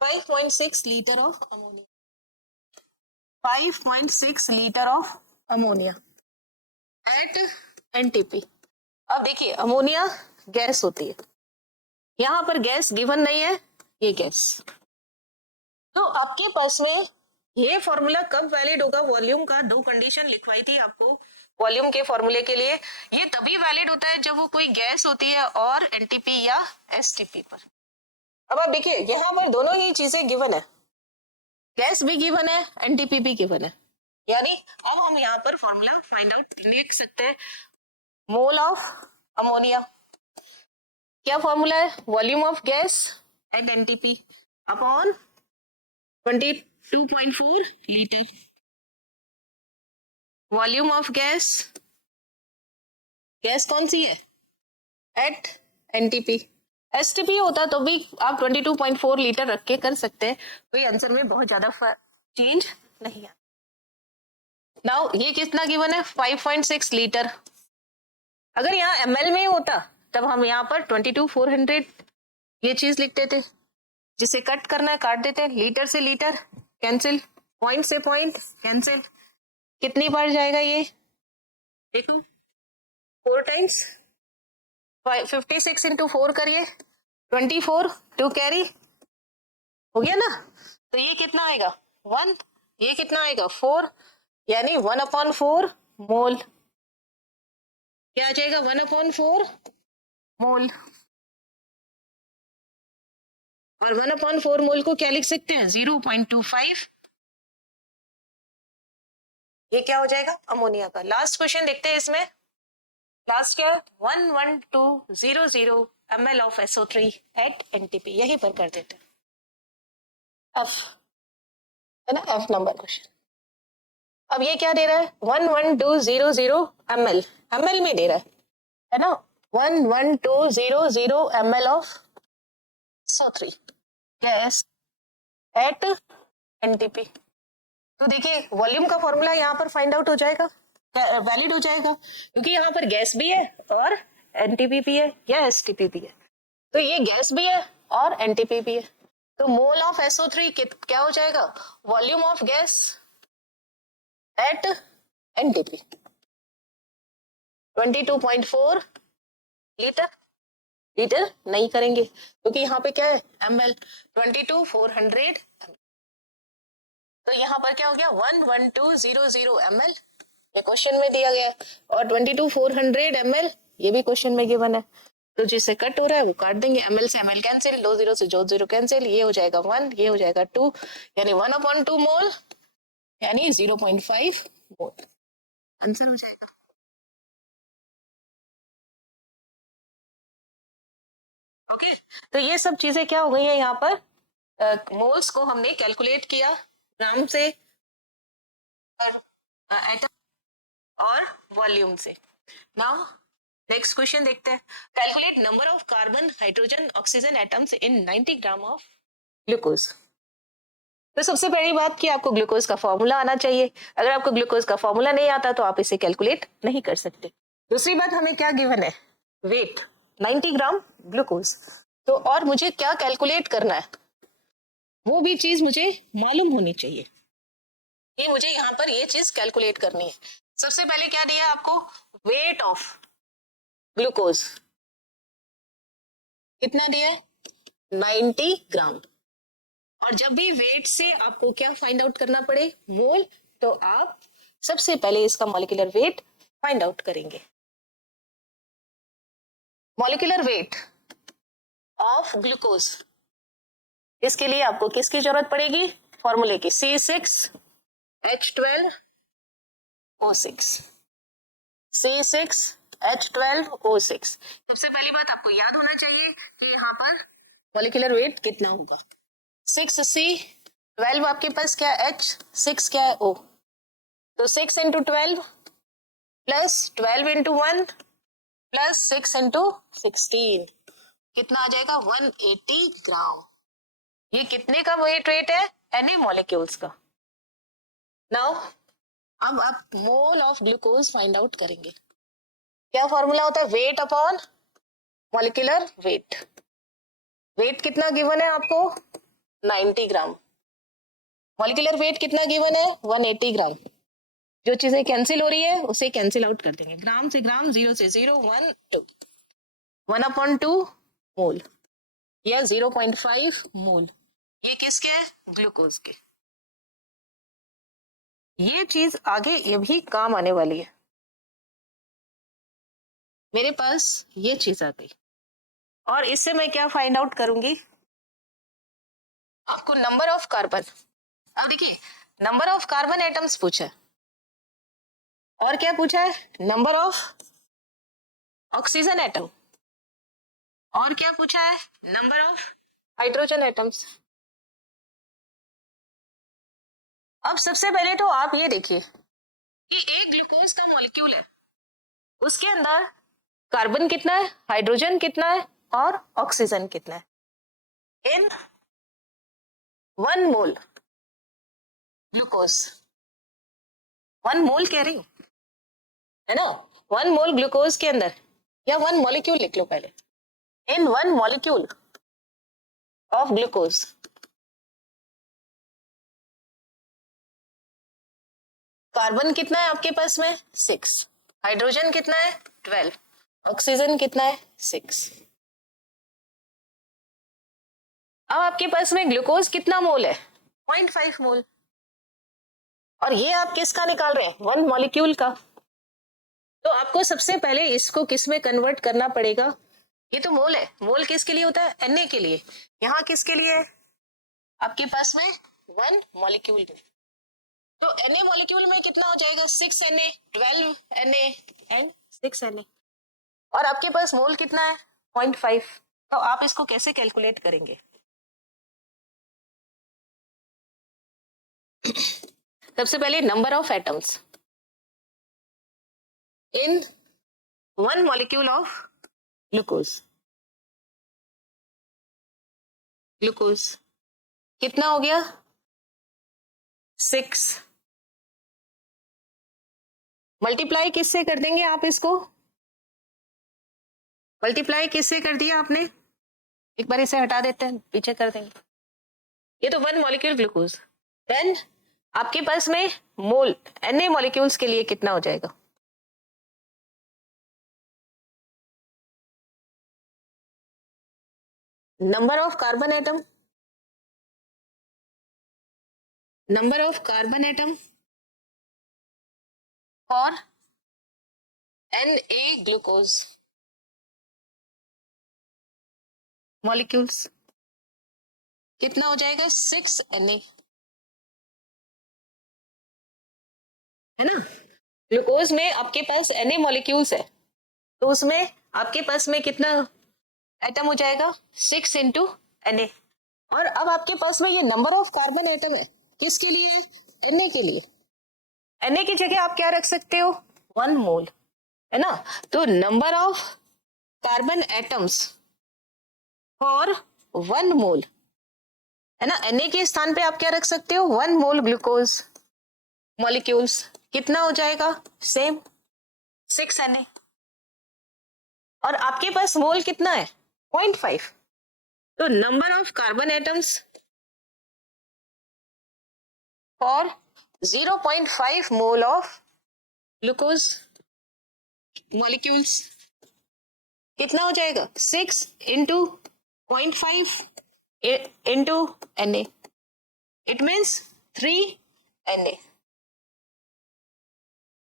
5.6 litre of ammonia, 5.6 litre of ammonia at NTP। अब देखिए अमोनिया गैस होती है, यहाँ पर गैस गिवन नहीं है, ये गैस, तो आपके पास में ये फॉर्मूला कब वैलिड होगा वॉल्यूम का, दो कंडीशन लिखवाई थी आपको वॉल्यूम के फॉर्मूले के लिए, ये तभी वैलिड होता है जब वो कोई गैस होती है और NTP या STP पर। अब आप देखिए यहाँ पर दोनों ही चीजें गिवन है, गैस भी गिवन है NTP भी गिवन है, यानी अब हम यहाँ पर फॉर्मूला फाइंड आउट लिख सकते हैं मोल ऑफ अमोनिया, क्या फॉर्मूला है? Volume of gas at NTP upon 22.4 litre. Volume of gas, gas कौन सी है? At NTP. एसटीपी होता तो भी आप 22.4 लीटर रख के कर सकते हैं, कोई आंसर में बहुत ज्यादा चेंज नहीं है। नाउ ये कितना गिवन है? 5.6 लीटर। अगर यहाँ एमएल में होता तब हम यहाँ पर 22,400 ये चीज लिखते थे। जिसे कट करना है काट देते हैं, लीटर से लीटर कैंसिल, पॉइंट से पॉइंट कैंसिल, कितनी बार जाएगा ये देखो? 4 टाइम्स 56 इंटू 4 करिए, 24 टू कैरी हो गया ना। तो ये कितना आएगा? 1, ये कितना आएगा? 4, यानी 1/4 मोल। क्या आ जाएगा? 1/4 मोल। और 1/4 मोल को क्या लिख सकते हैं? 0.25। ये क्या हो जाएगा? अमोनिया का। लास्ट क्वेश्चन देखते हैं इसमें। लास्ट क्या? 11200 ml of SO3 eight NTP। यहीं पर कर देते हैं। F है ना, F नंबर क्वेश्चन। अब ये क्या दे रहा है? 11200 ml में दे रहा है ना, 11200 ml of SO3 gas at NTP। तो देखिए वॉल्यूम का फॉर्मूला यहाँ पर फाइंड आउट हो जाएगा, वैलिड हो जाएगा, क्योंकि यहाँ पर गैस भी है और एनटीपी भी है या एसटीपी भी है। तो ये गैस भी है और एनटीपी भी है। तो मोल ऑफ SO3 क्या हो जाएगा? Volume of gas at NTP 22.4 litre. Litre नहीं करेंगे क्योंकि यहाँ पे क्या है? ml 22,400। तो यहाँ पर क्या हो गया? 11200 ml, ये क्वेश्चन में दिया गया है, और 22,400 ml ये भी क्वेश्चन में गिवन है। तो जिससे कट हो रहा है वो काट देंगे, ml से ml कैंसिल, दो जीरो से दो जीरो कैंसिल, ये हो जाएगा 1, ये हो जाएगा 2, यानी 1/2 मोल, यानी 0.5 मोल आंसर हो जाएगा। ओके, तो ये सब चीजें क्या हो गई है यहाँ पर? मोल्स को हमने कैलकुलेट किया ग्राम से, एटम और वॉल्यूम से। नाउ नेक्स्ट क्वेश्चन देखते हैं। Calculate number of carbon hydrogen oxygen atoms in 90 gram of glucose. तो सबसे पहली बात कि आपको ग्लूकोज का फॉर्मूला आना चाहिए। अगर आपको ग्लूकोज का फॉर्मूला नहीं आता तो आप इसे कैलकुलेट नहीं कर सकते। दूसरी बात, हमें क्या गिवन है? Weight 90 gram glucose. तो और मुझे क्या कैलकुलेट करना है वो भी चीज मुझे मालूम होनी चाहिए। ये मुझे यहाँ पर ये चीज कैलकुलेट करनी है। सबसे पहले क्या दिया आपको? वेट ऑफ ग्लूकोज कितना दिया है? 90 ग्राम। और जब भी वेट से आपको क्या फाइंड आउट करना पड़े? मोल, तो आप सबसे पहले इसका मॉलिक्यूलर वेट फाइंड आउट करेंगे। मॉलिक्यूलर वेट ऑफ ग्लूकोज, इसके लिए आपको किसकी जरूरत पड़ेगी? फॉर्मूले की, C6H12O6। C6H12O6। सबसे पहली बात आपको याद होना चाहिए कि यहाँ पर मॉलिक्यूलर वेट कितना होगा। 6C12 आपके पास क्या है? H, 6 क्या है? O। तो 6 into 12 plus 12 into 1 plus 6 into 16 कितना आ जाएगा? 180 ग्राम। ये कितने का वेट है? एनी मॉलिक्यूल्स का। नाउ अब आप mole of glucose find out करेंगे। क्या फॉर्मूला होता है? Weight upon molecular weight. Weight कितना गिवन है आपको? 90 ग्राम। मॉलिक्यूलर वेट कितना गिवन है? 180 ग्राम। जो चीजें कैंसिल हो रही है उसे कैंसिल आउट कर देंगे। ग्राम से ग्राम, 0 से 0, 1 2, 1/2 मोल या 0.5 मोल। ये किसके है? ग्लूकोज के। ये चीज आगे ये भी काम आने वाली है। मेरे पास ये चीज आ गई और इससे मैं क्या फाइंड आउट करूंगी? आपको नंबर ऑफ कार्बन, अब देखिए नंबर ऑफ कार्बन एटम्स पूछा है और क्या पूछा है? Number of oxygen atom. और क्या पूछा है? Number of hydrogen atoms. अब सबसे पहले तो आप ये देखिए कि एक ग्लूकोज का मॉलिक्यूल है, उसके अंदर कार्बन कितना है, हाइड्रोजन कितना है और ऑक्सीजन कितना है। इन 1 मोल ग्लूकोज, 1 मोल कह रही हूं, है ना, 1 मोल ग्लूकोज के अंदर, या 1 मॉलिक्यूल लिख लो पहले। इन 1 मॉलिक्यूल ऑफ ग्लूकोज कार्बन कितना है आपके पास में 6, हाइड्रोजन कितना है 12, ऑक्सीजन कितना है 6। अब आपके पास में ग्लूकोज कितना मोल है 0.5 मोल, और ये आप किसका निकाल रहे हैं 1 मॉलिक्यूल का। तो आपको सबसे पहले इसको किस में कन्वर्ट करना पड़ेगा, ये तो मोल है, मोल किसके लिए होता है Na के लिए, यहाँ किसके लिए है आपके पास में 1 मॉलिक्यूल। तो Na मॉलिक्यूल में कितना हो जाएगा 6Na, 12Na एंड 6Na, और आपके पास मोल कितना है 0.5। तो आप इसको कैसे कैलकुलेट करेंगे? सबसे पहले number of atoms in 1 molecule of glucose, glucose कितना हो गया 6, मल्टीप्लाई किससे कर देंगे आप इसको, मल्टीप्लाई किससे कर दिया आपने, एक बार इसे हटा देते हैं, पीछे कर देंगे। ये तो 1 मॉलिक्यूल ग्लूकोज, देन आपके पास में मोल Na मॉलिक्यूल्स के लिए कितना हो जाएगा, number of carbon atom, number of carbon atom और Na ग्लूकोज मॉलिक्यूल्स कितना हो जाएगा 6Na, है ना। ग्लूकोज में आपके पास Na मॉलिक्यूल्स है, तो उसमें आपके पास में कितना एटम हो जाएगा 6 इंटू Na, और अब आपके पास में ये नंबर ऑफ कार्बन एटम है, किसके लिए है Na के लिए। Na की जगह आप क्या रख सकते हो 1 मोल, है ना। तो number of carbon atoms for 1 मोल, है ना, Na के स्थान पे आप क्या रख सकते हो 1 मोल ग्लूकोज मॉलिक्यूल्स, कितना हो जाएगा सेम 6Na, और आपके पास मोल कितना है 0.5। तो number of carbon atoms for 0.5 mole of glucose molecules कितना हो जाएगा 6 into 0.5 into Na, it means 3Na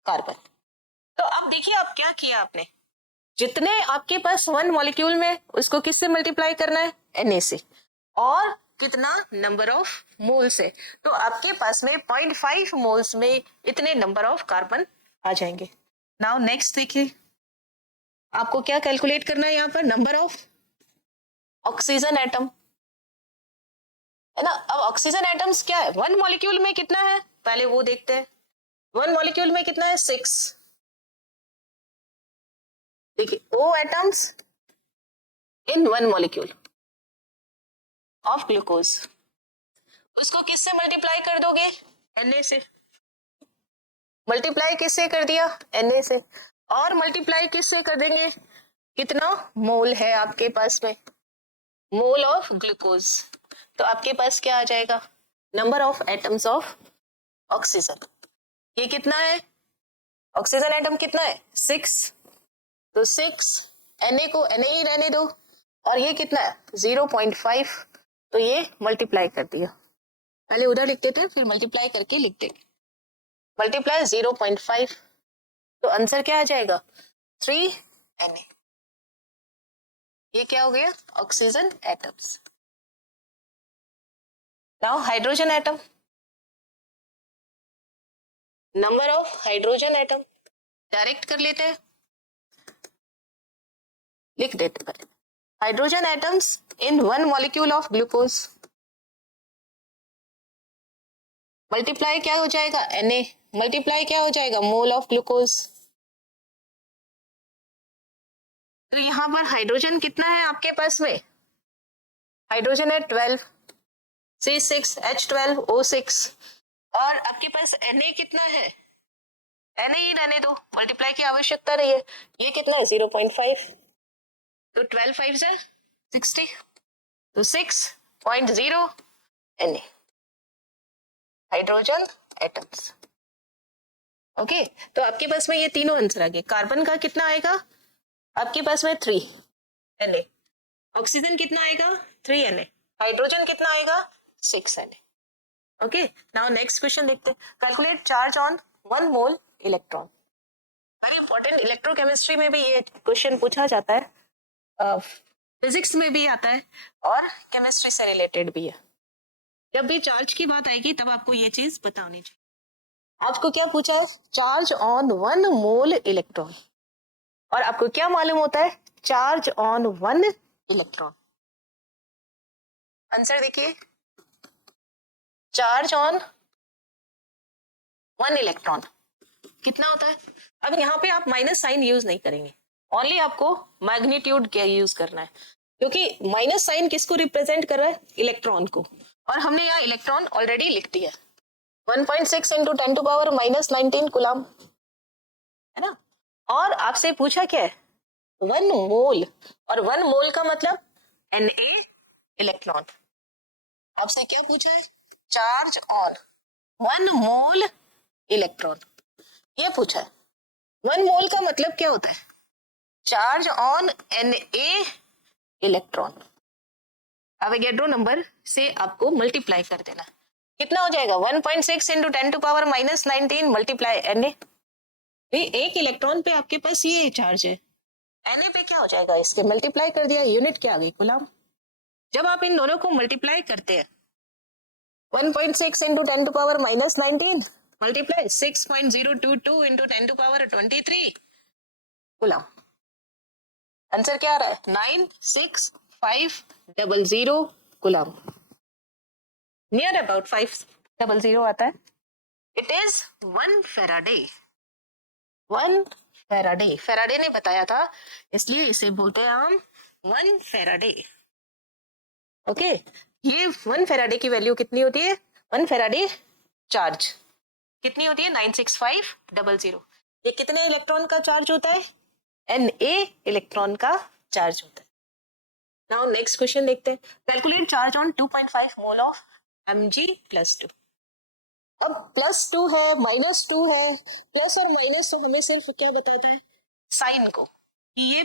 carbon. तो अब देखिए आप क्या किया आपने, जितने आपके पास 1 मॉलिक्यूल में उसको किससे मल्टीप्लाई करना है Na से, और कितना नंबर ऑफ मोल्स है, तो आपके पास में 0.5 मोल्स में इतने नंबर ऑफ कार्बन आ जाएंगे। नाउ नेक्स्ट देखिए आपको क्या कैलकुलेट करना है, यहाँ पर नंबर ऑफ ऑक्सीजन एटम, है ना। अब ऑक्सीजन एटम्स क्या है 1 मॉलिक्यूल में कितना है पहले वो देखते हैं, 1 मॉलिक्यूल में कितना है 6, देखिए O atoms in 1 molecule of glucose, उसको किससे मल्टीप्लाई कर दोगे Na से, मल्टीप्लाई किससे कर दिया Na से, और मल्टीप्लाई किससे कर देंगे, कितना मोल है आपके पास में मोल ऑफ ग्लूकोज, तो आपके पास क्या आ जाएगा number of atoms of oxygen, ये कितना है ऑक्सीजन एटम कितना है 6, तो 6 Na को Na ही रहने दो, और ये कितना है 0.5, तो ये मल्टीप्लाई कर दिया, पहले उधर लिख देते फिर मल्टीप्लाई करके लिख देंगे, मल्टीप्लाई 0.5, तो आंसर क्या आ जाएगा 3Na, ये क्या हो गया oxygen atoms. Now hydrogen atom, number of hydrogen atom direct कर लेते हैं, लिख देते हैं hydrogen atoms in one molecule of glucose, multiply क्या हो जाएगा Na, मल्टीप्लाई क्या हो जाएगा मोल ऑफ ग्लूकोज। तो यहाँ पर हाइड्रोजन कितना है आपके पास में, हाइड्रोजन है 12 C6H12O6, और आपके पास Na कितना है, Na ही रहने दो, मल्टीप्लाई की आवश्यकता नहीं है। ये कितना है 0.5, तो 12 5 से 60, तो 6.0 Na हाइड्रोजन एटम्स। ओके, तो आपके पास में ये तीनों आंसर आ गए। कार्बन का कितना आएगा आपके पास में 3 Na, ऑक्सीजन कितना आएगा 3 Na, हाइड्रोजन कितना आएगा 6 Na। Okay, now next question देखते हैं। Calculate charge on 1 mole electron. Very important, electrochemistry में भी ये क्वेश्चन पूछा जाता है, फिजिक्स में भी आता है और केमिस्ट्री से रिलेटेड भी है। जब भी चार्ज की बात आएगी तब आपको ये चीज पता होनी चाहिए। आपको क्या पूछा है, चार्ज ऑन 1 मोल इलेक्ट्रॉन, और आपको क्या मालूम होता है, चार्ज ऑन 1 इलेक्ट्रॉन। आंसर देखिए, चार्ज ऑन 1 इलेक्ट्रॉन कितना होता है। अब यहाँ पे आप माइनस साइन यूज नहीं करेंगे, ओनली आपको मैग्नीट्यूड क्या यूज करना है, क्योंकि माइनस साइन किसको रिप्रेजेंट कर रहा है, इलेक्ट्रॉन को, और हमने यहाँ इलेक्ट्रॉन ऑलरेडी लिख दिया 1.6 इंटू 10 टू पावर -19 कूलम, है ना। और आपसे पूछा क्या है 1 मोल, और 1 मोल का मतलब Na इलेक्ट्रॉन। आपसे क्या पूछा है, चार्ज ऑन 1 मोल इलेक्ट्रॉन, ये पूछा है। 1 मोल का मतलब क्या होता है, charge on Na electron. Avogadro number से आपको मल्टीप्लाई कर देना, कितना हो जाएगा 1.6 into 10 to power -19 multiply Na। एक इलेक्ट्रॉन पे आपके पास ये चार्ज है, Na पे क्या हो जाएगा, इसके मल्टीप्लाई कर दिया, यूनिट क्या आ गई कूलम। जब आप इन दोनों को मल्टीप्लाई करते हैं 1.6 into 10 to power -19 multiply 6.022 into 10 to power 23 coulomb. Answer क्या आ रहा है 96500 कूलम, नियर अबाउट 500 आता है। It is 1 Faraday, 1 Faraday, Faraday ने बताया था इसलिए इसे बोलते हैं हम 1 फेराडे। ओके, ये 1 फेराडे की वैल्यू कितनी होती है, 1 फेराडे चार्ज कितनी होती है 96500। ये कितने इलेक्ट्रॉन का चार्ज होता है, Na इलेक्ट्रॉन का चार्ज होता है। नाउ नेक्स्ट क्वेश्चन देखते हैं। Calculate charge on 2.5 mole of Mg+2। अब +2 है -2 है, प्लस और माइनस तो हमें सिर्फ क्या बताता है, साइन को, कि ये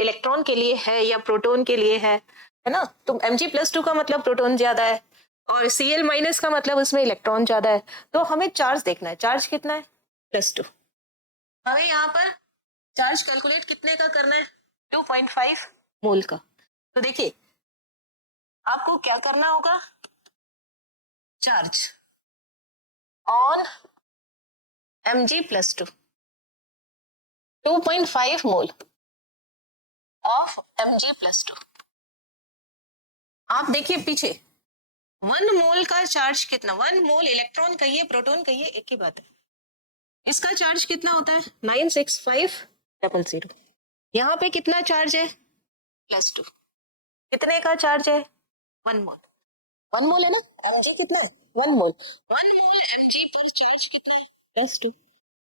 इलेक्ट्रॉन के लिए है या प्रोटॉन के लिए है ना। तो Mg+2 का मतलब प्रोटॉन ज्यादा है, और Cl- का मतलब उसमें इलेक्ट्रॉन ज्यादा है। तो हमें चार्ज देखना है, चार्ज कितना है +2। हमें यहाँ पर चार्ज कैलकुलेट कितने का करना है, 2.5 मोल का। तो देखिए आपको क्या करना होगा, charge on Mg+2 2.5 mole of Mg+2। आप देखिए पीछे 1 मोल का चार्ज कितना, 1 मोल इलेक्ट्रॉन कहिए प्रोटॉन कहिए एक ही बात है, इसका चार्ज कितना होता है 96500। यहाँ पे कितना चार्ज है +2, कितने का चार्ज है 1 मोल, 1 मोल है ना, Mg कितना है 1 मोल, 1 मोल Mg पर चार्ज कितना है +2,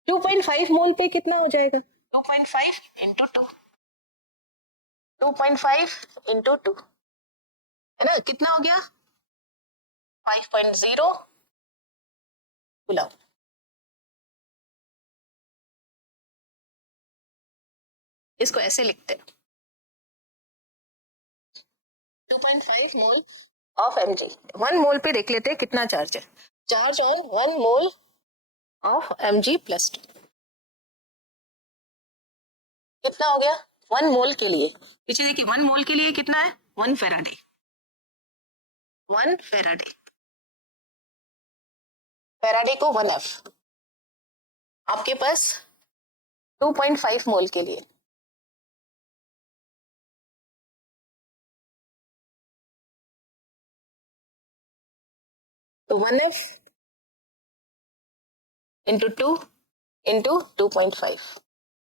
2.5 मोल पे कितना हो जाएगा 2.5 इंटू 2, 2.5 इंटू 2 है ना, कितना हो गया 5.0 कूलम। इसको ऐसे लिखते हैं 2.5 मोल ऑफ Mg, 1 मोल पे देख लेते हैं कितना चार्ज है, charge on 1 mole of Mg+2 कितना हो गया 1 मोल के लिए, पीछे देखिए 1 मोल के लिए कितना है 1 फेराडे, 1 फेराडे, फेराडे को 1F, आपके पास 2.5 मोल के लिए तो 1F इंटू 2 इंटू 2.5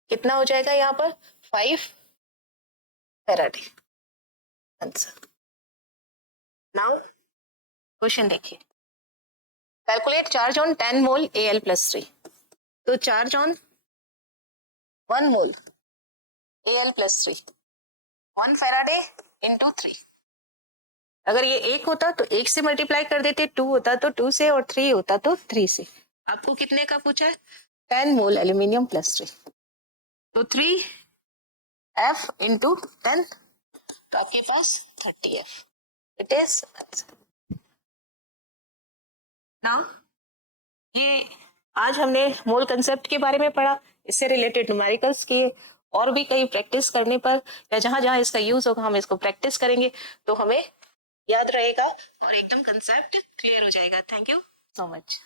कितना हो जाएगा यहाँ पर 5 फैराडे आंसर। नाउ क्वेश्चन देखिए, calculate charge on 10 mole Al+3। तो charge on 1 mole Al+3 1 Faraday into 3। अगर ये 1 होता तो 1 से मल्टीप्लाई कर देते, 2 होता तो 2 से, और 3 होता तो 3 से। आपको कितने का पूछा है? 10 मोल एल्यूमिनियम प्लस 3, तो 3F इंटू 10, तो आपके पास 30F। इट इज नाउ ये आज हमने मोल कंसेप्ट के बारे में पढ़ा, इससे रिलेटेड न्यूमेरिकल्स किए, और भी कई प्रैक्टिस करने पर या जहां जहां इसका यूज होगा हम इसको प्रैक्टिस करेंगे तो हमें याद रहेगा और एकदम कंसेप्ट क्लियर हो जाएगा। Thank you so much.